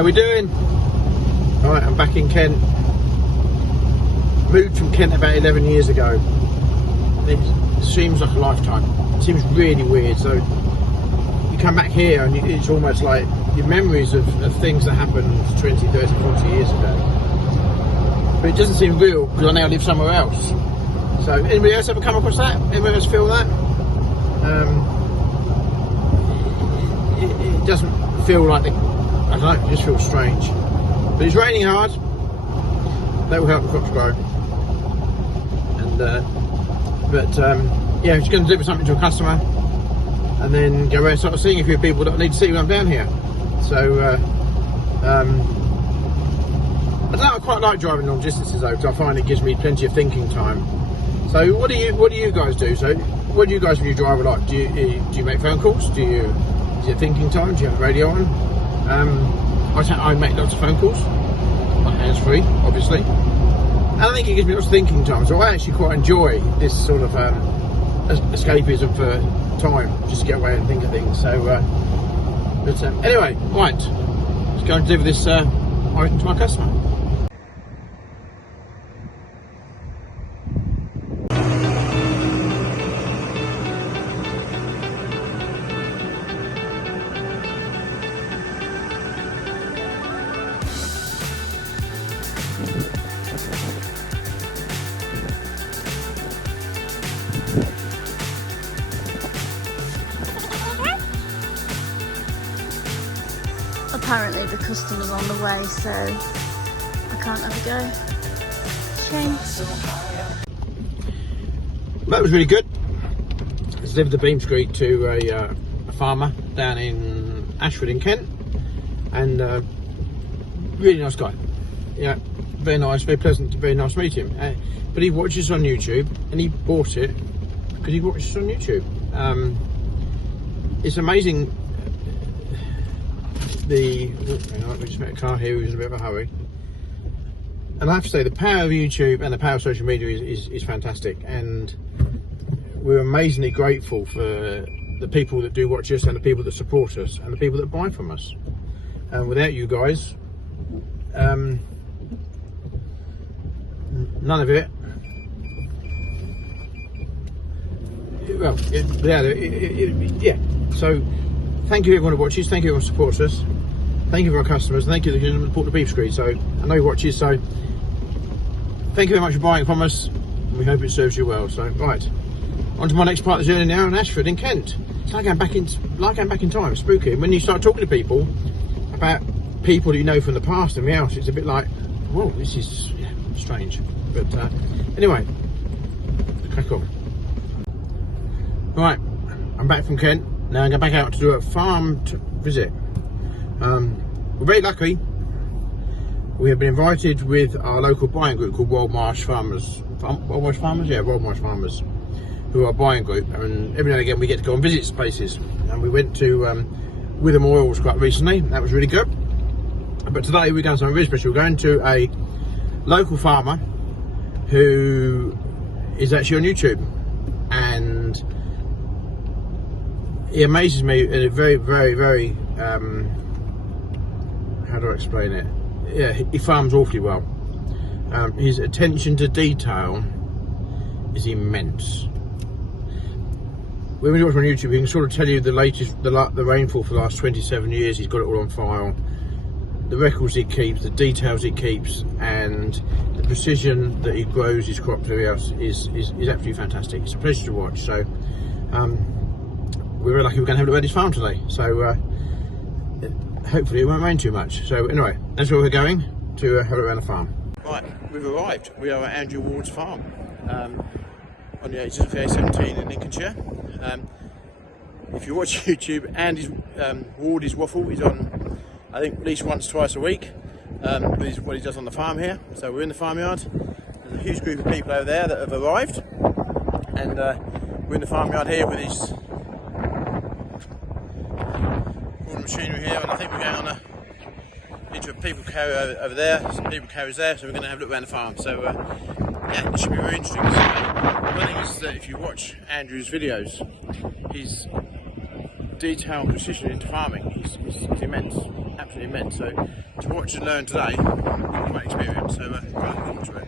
How we doing? Alright, I'm back in Kent. Moved from Kent about 11 years ago. It seems like a lifetime. It seems really weird. So you come back here and it's almost like your memories of things that happened 20, 30, 40 years ago. But it doesn't seem real because I now live somewhere else. So anybody else ever come across that? Anybody else feel that? It doesn't feel like I don't know, it just feels strange. But it's raining hard. That will help the crops grow. And yeah, just going to deliver something to a customer, and then go around and start seeing a few people that I need to see when I'm down here. So I don't know, I quite like driving long distances though, because I find it gives me plenty of thinking time. So what do you guys do? So what do you guys when you drive a lot? Do you make phone calls? Do you thinking time? Do you have the radio on? I make lots of phone calls on hands-free, obviously, and I think it gives me lots of thinking time. So I actually quite enjoy this sort of escapism for time, just to get away and think of things. So, anyway, right, let's go and deliver this item to my customer. Apparently the customer's on the way, so I can't have a go. Shame. That was really good. I delivered the beam screed to a farmer down in Ashford in Kent, and really nice guy. Yeah, very nice, very pleasant, very nice to meet him. But he watches on YouTube, and he bought it because he watches on YouTube. It's amazing. We just met a car here who's in a bit of a hurry, and I have to say the power of YouTube and the power of social media is fantastic, and we're amazingly grateful for the people that do watch us and the people that support us and the people that buy from us. And without you guys, none of it. Well, yeah. So thank you everyone who watches, thank you everyone who supports us, thank you for our customers, thank you for the support the beef screed. So I know he watches, so thank you very much for buying from us. We hope it serves you well. So right, on to my next part of the journey now in Ashford in Kent. It's like going back in time. It's spooky. When you start talking to people about people that you know from the past and everything else, it's a bit like, whoa, this is strange. But anyway, crack on. Right, I'm back from Kent. Now I'm going back out to do a farm visit. We're very lucky. We have been invited with our local buying group called Woldmarsh Farmers. Woldmarsh Farmers? Yeah, Woldmarsh Farmers, who are a buying group. And every now and again we get to go and visit places. And we went to Witham Oils quite recently. That was really good. But today we're going to something really special. We're going to a local farmer who is actually on YouTube. And he amazes me in a very, very, very, how do I explain it? Yeah, he farms awfully well. His attention to detail is immense. When we watch on YouTube, he can sort of tell you the latest, the rainfall for the last 27 years. He's got it all on file. The records he keeps, the details he keeps, and the precision that he grows his crops and everything else is absolutely fantastic. It's a pleasure to watch. So, we're very lucky we're going to have a look at his farm today. So, hopefully it won't rain too much. So anyway, that's where we're going to have a look around the farm. Right, we've arrived. We are at Andrew Ward's farm on the edges of the A17 in Lincolnshire. If you watch YouTube, Andy's Ward is waffle. He's on, I think, at least once, twice a week. With what he does on the farm here. So we're in the farmyard. There's a huge group of people over there that have arrived, and we're in the farmyard here with his machinery here, and I think we're going on into a people carrier over there, some people carriers there, so we're going to have a look around the farm. So yeah, it should be very interesting. One thing is that if you watch Andrew's videos, his detail and precision into farming is immense, absolutely immense. So to watch and learn today. Great experience, so quite looking forward to it.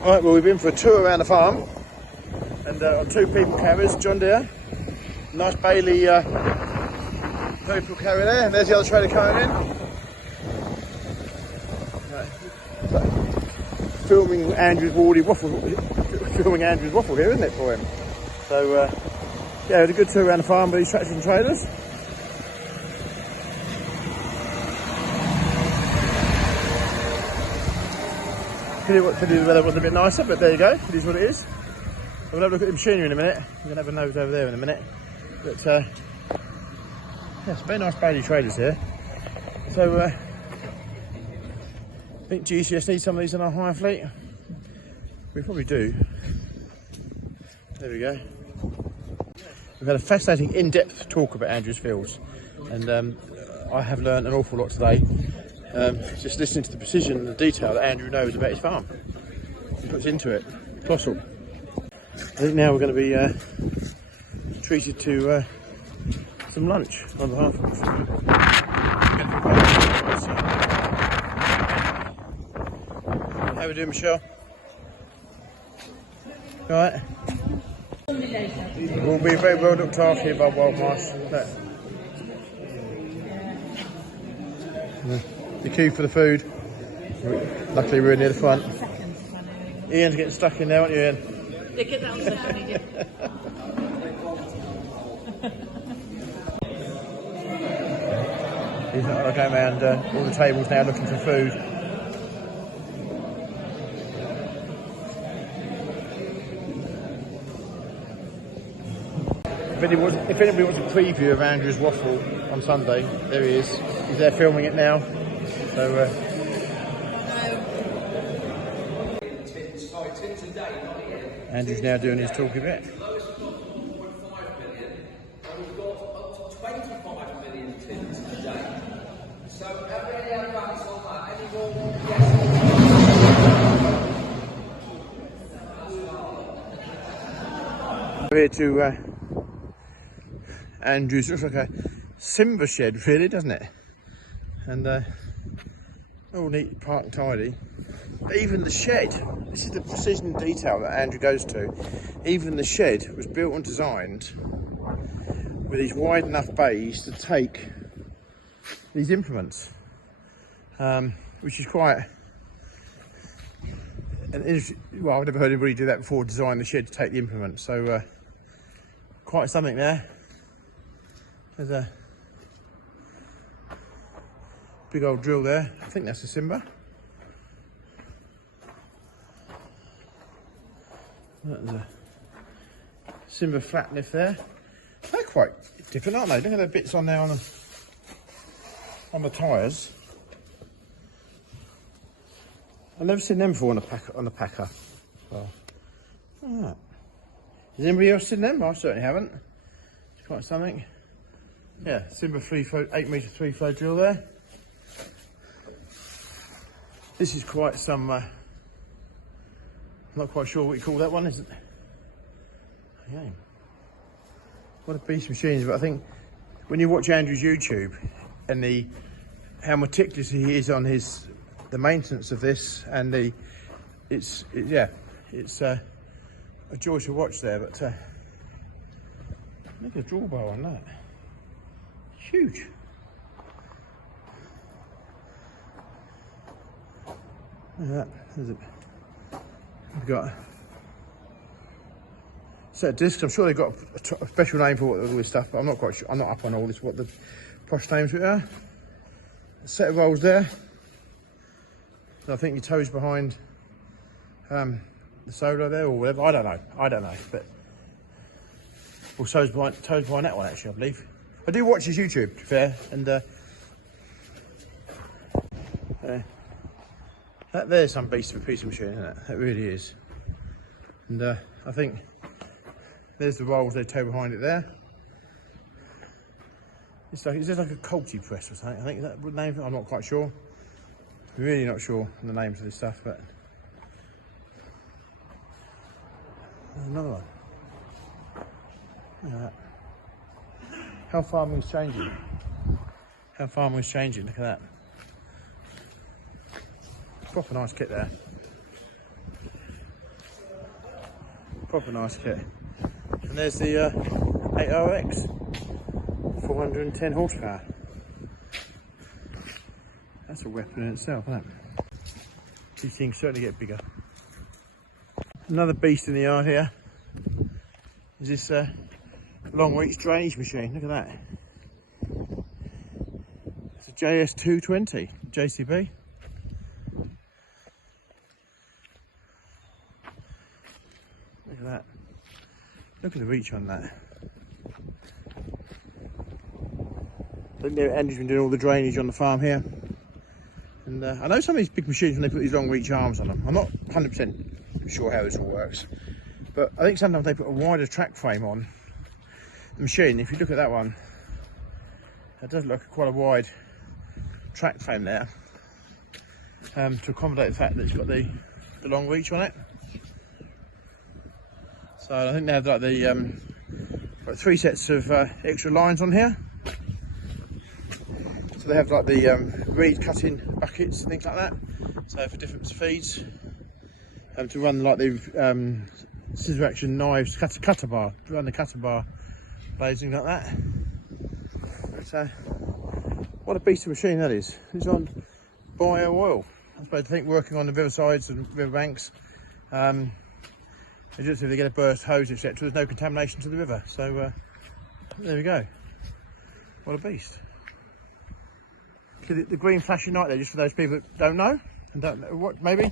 Alright, well, we've been for a tour around the farm and on 2 people carriers, John Deere, nice Bailey people carrier there, and there's the other trailer coming in. Filming Andrew's waffle here, isn't it, for him? So, yeah, we had a good tour around the farm with these tractors and trailers. Pity the weather wasn't a bit nicer, but there you go, it is what it is. We'll have a look at the machinery in a minute. We're going to have a nose over there in a minute. But, yeah, some very nice Bailey trailers here. So, I think GCS needs some of these in our hire fleet. We probably do. There we go. We've had a fascinating in-depth talk about Andrew's fields. And I have learned an awful lot today. Just listening to the precision and the detail that Andrew knows about his farm. He puts into it. Colossal. I think now we're going to be treated to some lunch on behalf of How are we doing, Michelle? Alright. We'll be very well looked after here by Woldmarsh. The queue for the food. Luckily we're near the front. Ian's getting stuck in there, aren't you, Ian? Yeah, get that on social media. He's not going around all the tables now looking for food. If anybody wants a preview of Andrew's waffle on Sunday, there he is. He's there filming it now. So, Andrew's now doing his talky bit. We're here to Andrew's. Looks like a timber shed, really, doesn't it? And all neat, park and tidy. But even the shed, this is the precision and detail that Andrew goes to. Even the shed was built and designed with these wide enough bays to take these implements, which is quite an interesting. Well, I've never heard anybody do that before. Design the shed to take the implements, so quite something there. There's a big old drill there. I think that's a Simba. That's a Simba flat lift there. They're quite different, aren't they? Look at the bits on there on the tyres. I've never seen them before on a packer. Well, right. Has anybody else seen them? I certainly haven't. It's quite something. Yeah, Simba 8 metre 3 flow drill there. This is quite some, I'm not quite sure what you call that one, is it? Yeah. What a beast of machines, but I think when you watch Andrew's YouTube and how meticulous he is on the maintenance of this, and it's a joy to watch there. But look at the drawbar on that, huge. Look at that. There's we've got a set of discs. I'm sure they've got a special name for all this stuff, but I'm not quite sure. I'm not up on all this, what the posh names are. A set of rolls there. So I think your toes behind the solar there, or whatever. I don't know. But or toes behind that one, actually, I believe. I do watch his YouTube, to be fair, and that there's some beast of a piece of machine, isn't it? It really is. And I think there's the rolls they tow behind it there. It's like, is this like a Colty press or something? I think that would name it. I'm not quite sure. Really not sure on the names of this stuff, but there's another one. Look at that. How farming's changing. How farming's changing. Look at that. Proper nice kit there. Proper nice kit. And there's the 8RX, 410 horsepower. That's a weapon in itself, isn't it? These things certainly get bigger. Another beast in the yard here is this long reach drainage machine. Look at that. It's a JS220 JCB. Look at that. Look at the reach on that. I think Andrew's been doing all the drainage on the farm here. And I know some of these big machines, when they put these long reach arms on them, I'm not 100% sure how this all works, but I think sometimes they put a wider track frame on the machine. If you look at that one, that does look quite a wide track frame there, to accommodate the fact that it's got the long reach on it. So I think they have like the got 3 sets of extra lines on here. So they have like the reed cutting buckets and things like that. So for different feeds, to run like the scissor action knives, cutter bar, to run the cutter bar blades, things like that. So what a beast of a machine that is. It's on bio oil. I suppose I think working on the riversides and river banks. Just if they get a burst hose, etc., there's no contamination to the river. So there we go. What a beast. The green flashing light there, just for those people that don't know and don't know what, maybe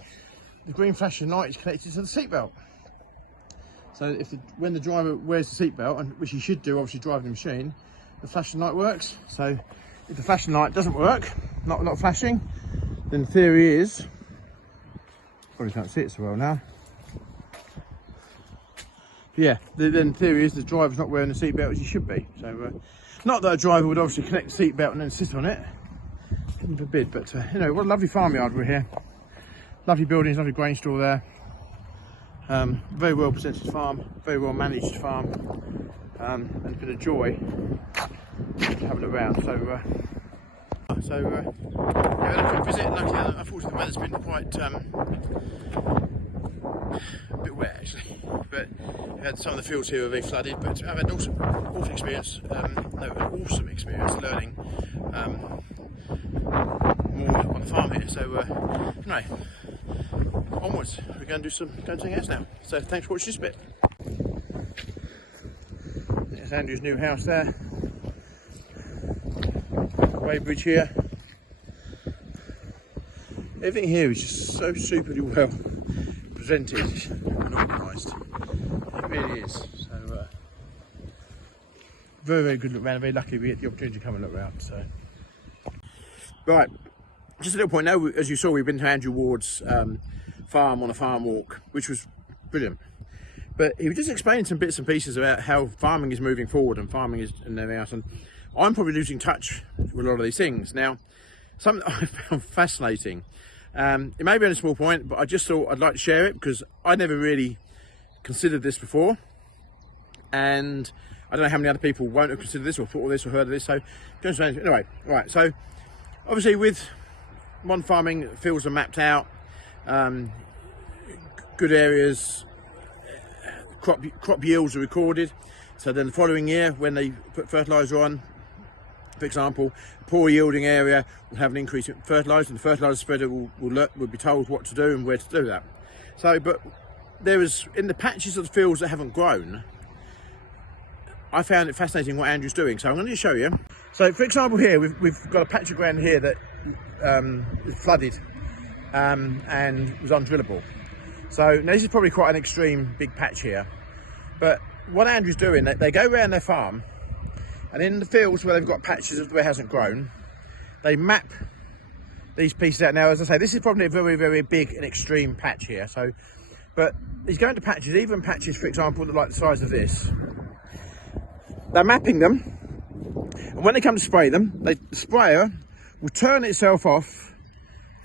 the green flashing light is connected to the seatbelt. So if when the driver wears the seatbelt, and which he should do, obviously driving the machine, the flashing light works. So if the flashing light doesn't work, not flashing, then the theory is, probably can't see it so well now. Yeah, then the theory is the driver's not wearing the seatbelt as he should be. So, not that a driver would obviously connect the seatbelt and then sit on it, heaven forbid, but you know, what a lovely farmyard we're here. Lovely buildings, lovely grain store there. Very well presented farm, very well managed farm, and it's been a joy to have it around. So yeah, we'll come visit. Luckily, unfortunately, the weather's been quite a bit wet actually, but we had some of the fields here were very flooded, but I've had an awesome experience, awesome experience learning more on the farm here. So anyway, onwards, we're going to do something else now. So thanks for watching this bit. There's Andrew's new house there, Weybridge here. Everything here is just so superly well presented and organised. It really is. So very, very good look round. Very lucky we get the opportunity to come and look round. So right, just a little point now. As you saw, we've been to Andrew Ward's farm on a farm walk, which was brilliant. But he was just explaining some bits and pieces about how farming is moving forward and farming is and everything else. And I'm probably losing touch with a lot of these things now. Something that I found fascinating. It may be on a small point, but I just thought I'd like to share it because I never really considered this before, and I don't know how many other people won't have considered this or thought of this or heard of this. So anyway, right. So obviously with modern farming, fields are mapped out, good areas, crop yields are recorded. So then the following year, when they put fertiliser on, for example, a poor yielding area will have an increase in fertiliser, and the fertiliser spreader will be told what to do and where to do that. So, but there is, in the patches of the fields that haven't grown, I found it fascinating what Andrew's doing. So I'm going to show you. So for example here, we've got a patch of ground here that was flooded and was undrillable. So now this is probably quite an extreme big patch here. But what Andrew's doing, they go around their farm, and in the fields where they've got patches where it hasn't grown, they map these pieces out. Now, as I say, this is probably a very, very big and extreme patch here. So, but he's going to patches, even patches, for example, that like the size of this. They're mapping them, And when they come to spray them, the sprayer will turn itself off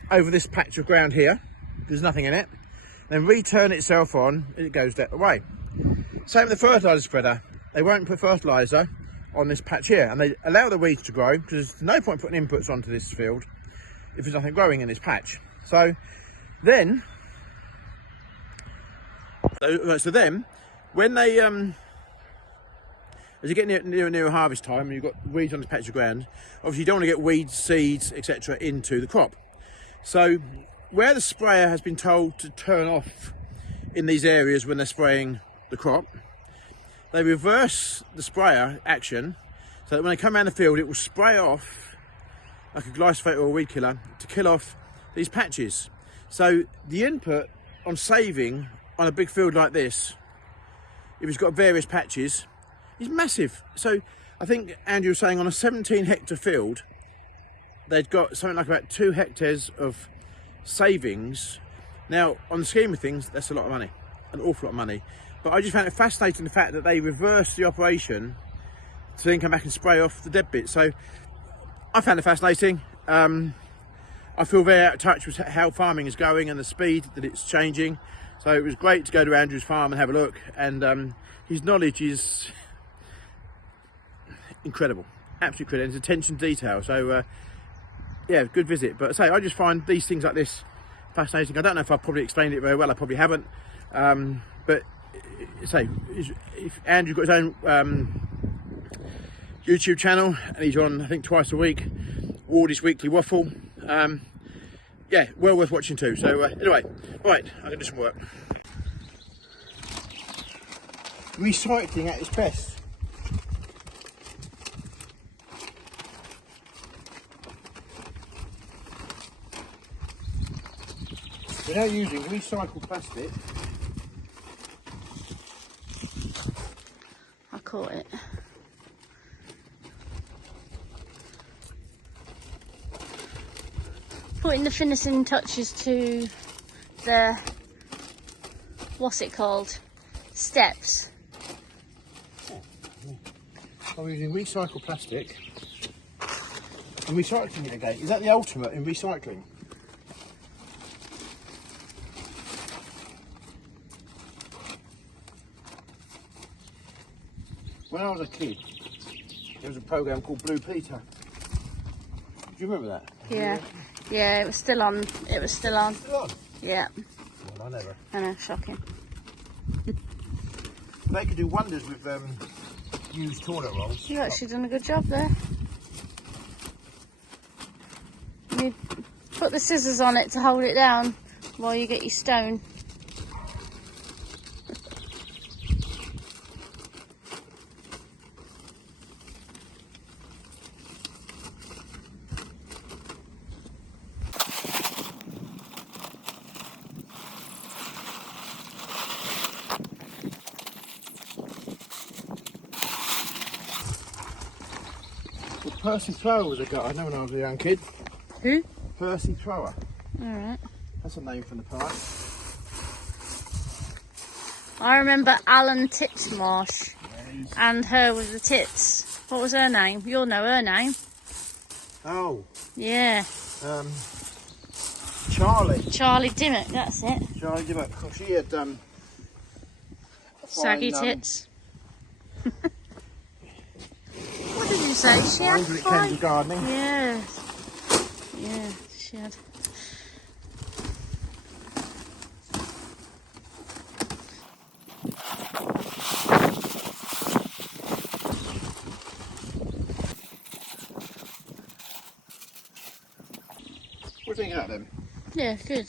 over this patch of ground here. There's nothing in it. Then return itself on, and it goes that way. Same with the fertiliser spreader. They won't put fertiliser on this patch here, and they allow the weeds to grow, because there's no point putting inputs onto this field if there's nothing growing in this patch. So then when they as you get near harvest time and you've got weeds on this patch of ground, obviously you don't want to get weeds, seeds, etc. into the crop. So where the sprayer has been told to turn off in these areas when they're spraying the crop, they reverse the sprayer action so that when they come around the field, it will spray off like a glyphosate or a weed killer to kill off these patches. So the input on saving on a big field like this, if it's got various patches, is massive. So I think Andrew was saying on a 17 hectare field, they'd got something like about 2 hectares of savings. Now, on the scheme of things, that's a lot of money, an awful lot of money. But I just found it fascinating, the fact that they reversed the operation to then come back and spray off the dead bits. So I found it fascinating. I feel very out of touch with how farming is going and the speed that it's changing. So it was great to go to Andrew's farm and have a look. And his knowledge is incredible, absolutely incredible. His attention to detail. So yeah, good visit. But I just find these things like this fascinating. I don't know if I've probably explained it very well. I probably haven't. But if Andrew got his own YouTube channel, and he's on, I think, twice a week, Wardy's Weekly Waffle. Yeah, well worth watching too. So anyway, right, I'm gonna do some work. Recycling at its best. We're now using recycled plastic. I caught it. Putting the finishing touches to the, what's it called? Steps. I'm using recycled plastic and recycling it again. Is that the ultimate in recycling? When I was a kid, there was a programme called Blue Peter. Do you remember that? Yeah. Yeah, it was still on. It was still on. Still on? Yeah. Well, I never. I know, shocking. They could do wonders with used toilet rolls. You've actually done a good job there. You put the scissors on it to hold it down while you get your stone. Percy Thrower was a guy I know when I was a young kid. Who? Percy Thrower. Alright. That's a name from the park. I remember Alan Titchmarsh and her with the tits. What was her name? You'll know her name. Oh. Yeah. Charlie. Charlie Dimmock, that's it. Charlie Dimmock. Oh, she had Saggy tits. What did you say? She had when it came to gardening. Yeah. Yeah, she had. What do you think of that then? Yeah, good.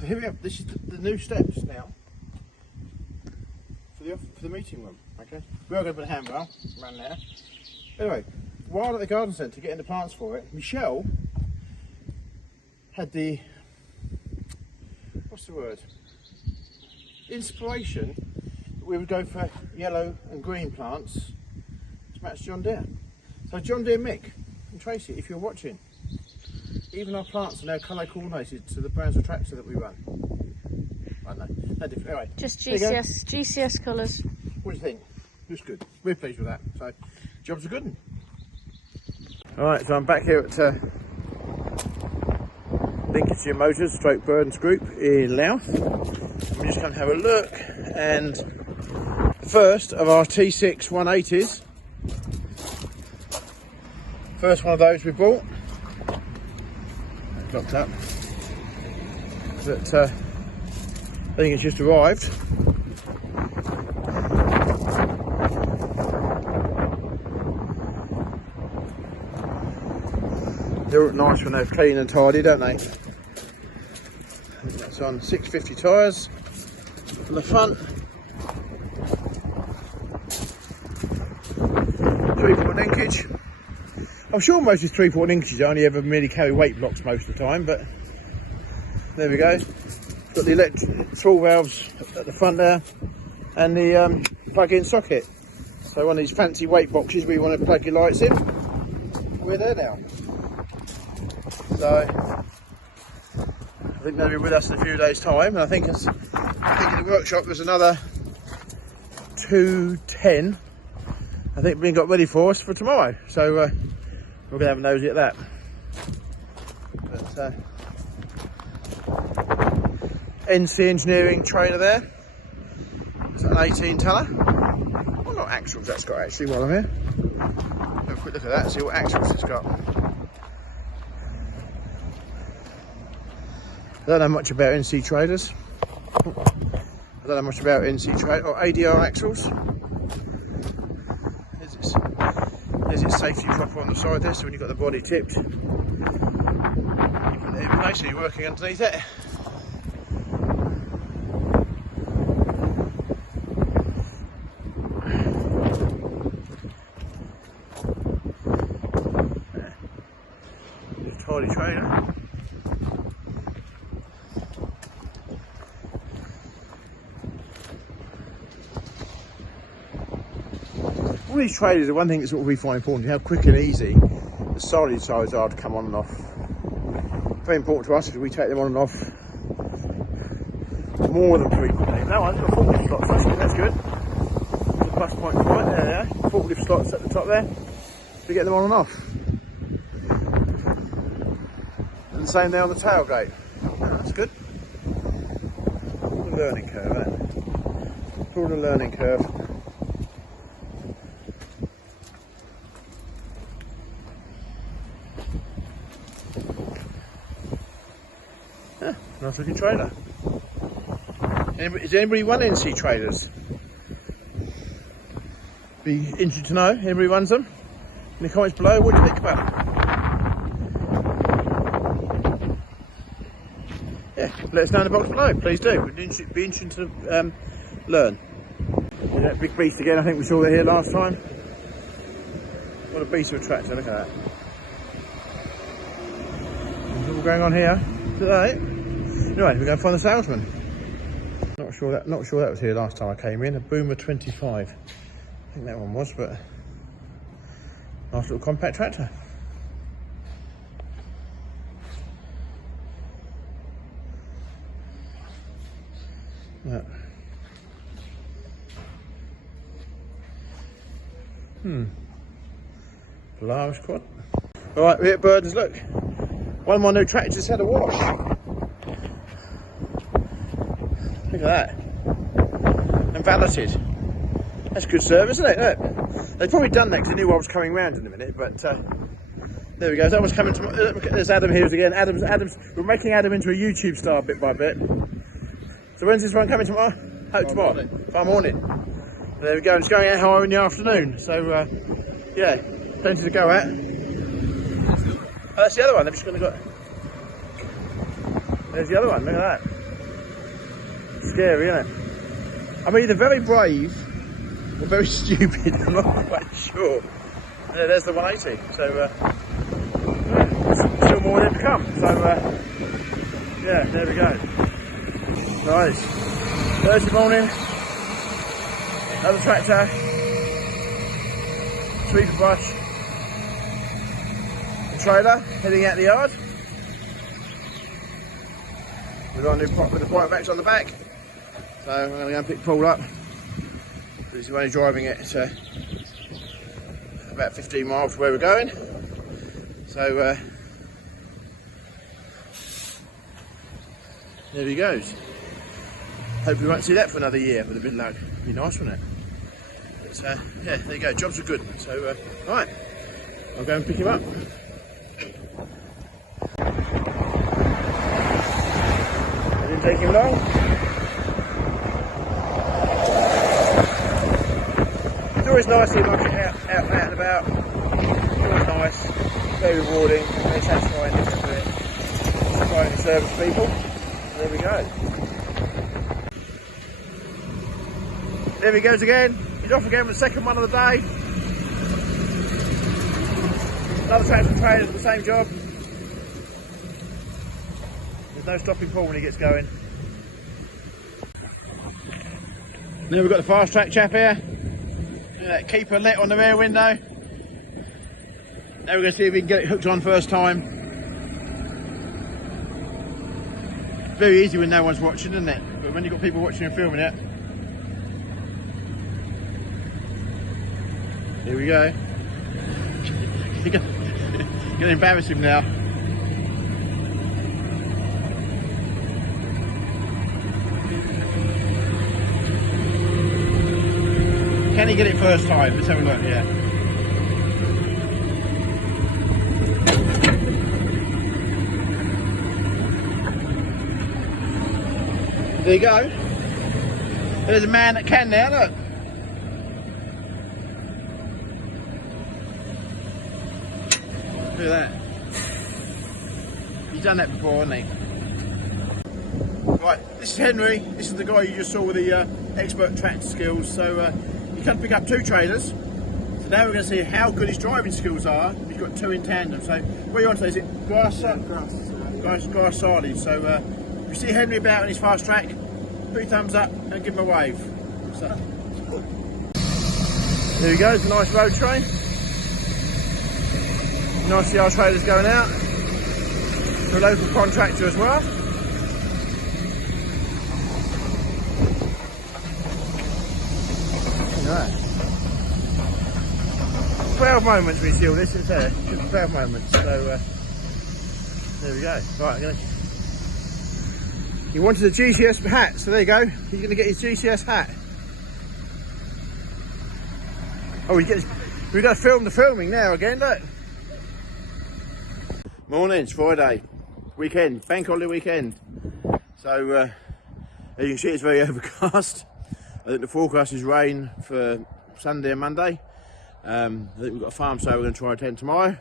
So here we have, this is the new steps now for the meeting room. Okay, we are going to put a handrail around there. Anyway, while at the garden centre getting the plants for it, Michelle had the, what's the word, inspiration that we would go for yellow and green plants to match John Deere. So John Deere, Mick and Tracy, if you're watching, even our plants are now colour coordinated to the brands of tractor that we run. I don't know. Anyway, Just there you go. GCS colours. What do you think? Looks good. We're pleased with that. So, job's a good one. Alright, so I'm back here at Lincolnshire Motors Stroke Burdens Group in Louth. We just come and have a look, and the first of our T6 180s. First one of those we bought. Locked up. But I think it's just arrived. They look nice when they're clean and tidy, don't they? That's on 650 tyres on the front. 3-point linkage. I'm sure most of these 3-point linkages only ever merely carry weight blocks most of the time, but there we go. It's got the electric throttle valves at the front there, and the plug-in socket. So one of these fancy weight boxes where you want to plug your lights in, we're there now. So I think they'll be with us in a few days' time, and I think in the workshop there's another 210. I think being got ready for us for tomorrow. So we're going to have a nosy at that. But, NC Engineering trailer there. It's an 18 tonner. Well, not axles that's got actually while I'm here. Have a quick look at that, see what axles it's got. I don't know much about NC trailers. I don't know much about NC trailer or ADR axles. Is it safety proper on the side there? So when you've got the body tipped, you put it in place, so you're working underneath it. Just tidy trailer. All these trailers, the one thing that's what we find important is how quick and easy the solid sides are to come on and off. Very important to us because we take them on and off more than frequently. That one's got forklift slots, that's good. There's a plus point right there, forklift slots at the top there to get them on and off. And the same there on the tailgate. That's good. The learning curve, isn't it? Called a learning curve. Nice looking trailer. Does anybody run NC trailers? Be interested to know. Anybody runs them? In the comments below, what do you think about them? Yeah, let us know in the box below. Please do. We'd be interested to learn. Yeah, that big beast again. I think we saw that here last time. What a beast of a tractor! Look at that. What's all going on here today? Anyway, we're going to find the salesman. Not sure that was here last time I came in. A Boomer 25. I think that one was, but nice little compact tractor. Yeah. Large quad. Alright, we're at Burdens, look. One of my new tractors just had a wash. Look at that. And valeted. That's good service, isn't it? Look. They've probably done that because they knew I was coming round in a minute, but there we go. That one's coming to there's Adam here again. We're making Adam into a YouTube star bit by bit. So when's this one coming tomorrow? Tomorrow. Tomorrow morning. There we go. It's going out higher in the afternoon. So yeah, plenty to go at. Oh, that's the other one. They've just gonna go. There's the other one. Look at that. Scary, isn't it? I'm either very brave or very stupid. I'm not quite sure. Yeah, there's the 180. So still more to come. So yeah, there we go. Nice. Thursday morning. Another tractor. Sweeper brush. The trailer heading out the yard. With our new with the point backs on the back. So I'm going to go and pick Paul up. He's only driving it about 15 miles from where we're going. So there he goes. Hope we won't see that for another year with a bit of luck. It'd be nice, wouldn't it? But yeah, there you go. Jobs are good. So right, I'll go and pick him up. It didn't take him long. It's always nice to like it out and about. It's always nice, very rewarding, very satisfying to do it. Supplying and service people. There we go. There he goes again. He's off again with the second one of the day. Another tractor trailer for the same job. There's no stopping Paul when he gets going. Now we've got the fast track chap here. That keeper lit on the rear window. Now we're going to see if we can get it hooked on first time. Very easy when no one's watching, isn't it? But when you've got people watching and filming it. Here we go. You're going to embarrass him now. Can he get it first time? Let's have a look, yeah. There you go. There's a man that can now, look. Look at that. He's done that before, hasn't he? Right, this is Henry. This is the guy you just saw with the expert tractor skills. So he can pick up 2 trailers. So now we're going to see how good his driving skills are. He's got 2 in tandem. So what you want to say, is it grass silage? So if you see Henry about in his fast track, put your thumbs up and give him a wave. So, there he goes, a nice road train. Nice to see our trailers going out to a local contractor as well. Right. 12 moments we see all this, isn't there? Just 12 moments. So there we go. Right, I'm gonna. He wanted a GCS hat, so there you go. He's going to get his GCS hat. Oh, we've got to film the filming now again, look. Morning, it's Friday, weekend, bank holiday weekend. So, as you can see, it's very overcast. I think the forecast is rain for Sunday and Monday. I think we've got a farm sale we're going to try and attend tomorrow.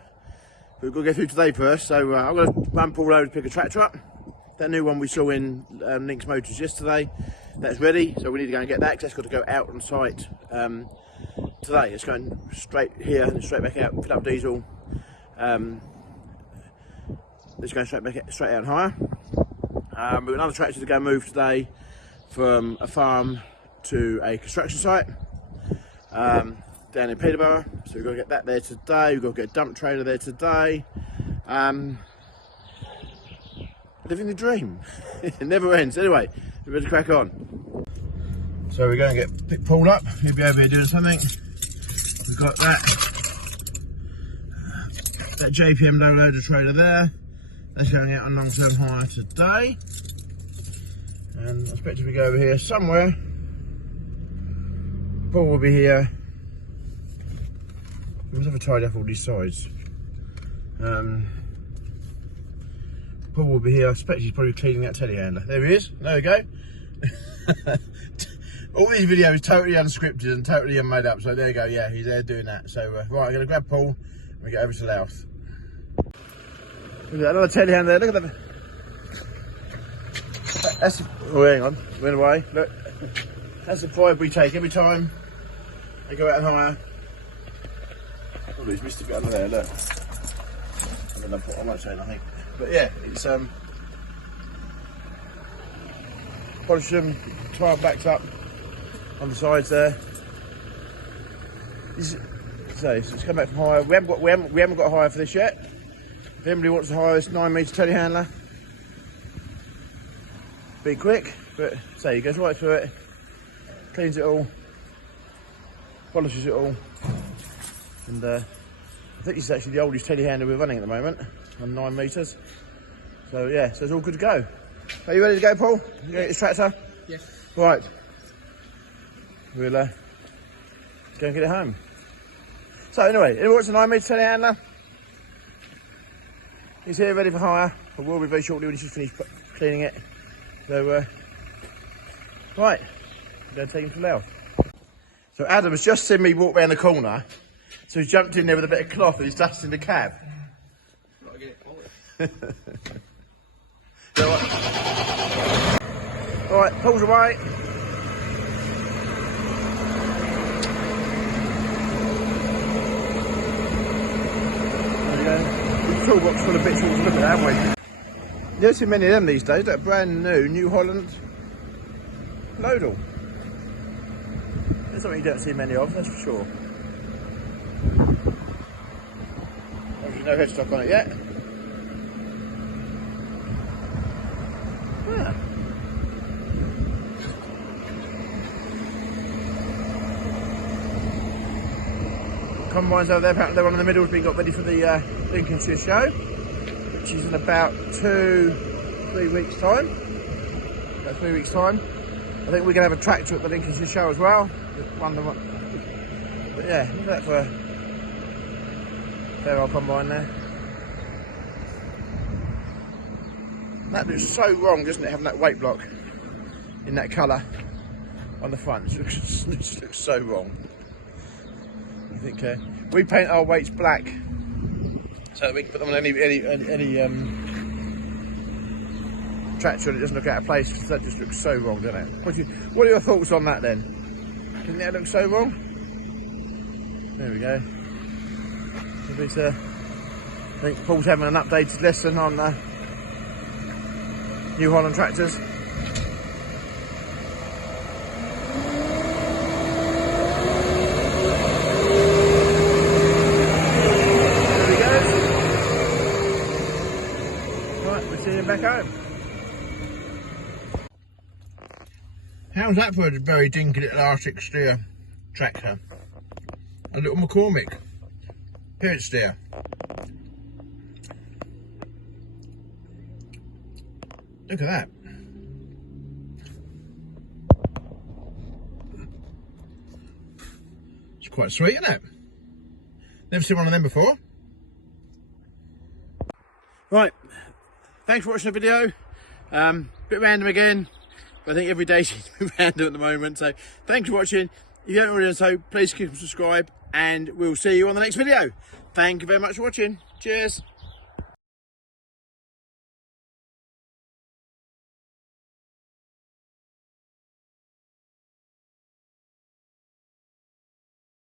But we've got to get through today first, so I'm going to run Paul over to pick a tractor up. That new one we saw in Lynx Motors yesterday, that's ready, so we need to go and get that because that's got to go out on site today. It's going straight here and straight back out, fill up diesel. It's going straight out and hire. We've got another tractor to go move today from a farm to a construction site down in Peterborough. So we've got to get that there today. We've got to get a dump trailer there today. Living the dream. It never ends. Anyway, we better crack on. So we're going to pick Paul up. He'll be over here doing something. We've got that JPM low loader trailer there. That's going out on long-term hire today. And I expect to go over here somewhere. Paul will be here. We must have tied up all these sides. Paul will be here. I expect he's probably cleaning that telehandler. There he is. There we go. All these videos totally unscripted and totally unmade up. So there you go. Yeah, he's there doing that. So right, I'm going to grab Paul and we get over to Louth. Look at that, another telehandler there. Look at that. That's. Oh, hang on. Went away. Look. That's the pride we take every time they go out and hire. Oh, he's missed a bit under there. Look. I won't say nothing. But yeah, it's polish them, tire backed up on the sides there. So it's come back from hire. We haven't got a hire for this yet. If anybody wants to hire this 9 metre telehandler, be quick. But so he goes right through it, cleans it all, polishes it all, and I think this is actually the oldest telehandler we're running at the moment, on 9 metres. So yeah, so it's all good to go. Are you ready to go, Paul? You gonna get this tractor? Yes. Right. We'll go and get it home. So anyway, what's a 9 metre telehandler? He's here ready for hire. I will be very shortly when he's finished cleaning it. So right, I'm going to take him to Louth. So Adam has just seen me walk round the corner, so he's jumped in there with a bit of cloth and he's dusting the cab. Gotta get it polished. Alright, pulls away. There we go. The toolbox full of bits all to look at, haven't we? You don't see many of them these days. That brand New Holland Loadall. That's something you don't see many of, that's for sure. There's no headstock on it yet. Yeah. Combines over there, apparently the one in the middle has been got ready for the Lincolnshire show, which is in about 2-3 weeks time. About 3 weeks time. I think we're going to have a tractor at the Lincolnshire show as well. But yeah, look at that for a fair old combine there. That looks so wrong, doesn't it, having that weight block in that colour on the front. It just looks so wrong. I think we paint our weights black so that we can put them on any tractor and it doesn't look out of place, because that just looks so wrong, doesn't it? What are your thoughts on that then? Doesn't that look so wrong? There we go. I think Paul's having an updated lesson on New Holland tractors. There he goes. Right, we're seeing him back home. How's that for a very dinky little Arctic steer tractor? A little McCormick period steer. Look at that. It's quite sweet, isn't it? Never seen one of them before. Right, thanks for watching the video. Bit random again, but I think every day seems to be random at the moment. So thanks for watching. If you haven't already done so, please keep subscribe and we'll see you on the next video. Thank you very much for watching. Cheers.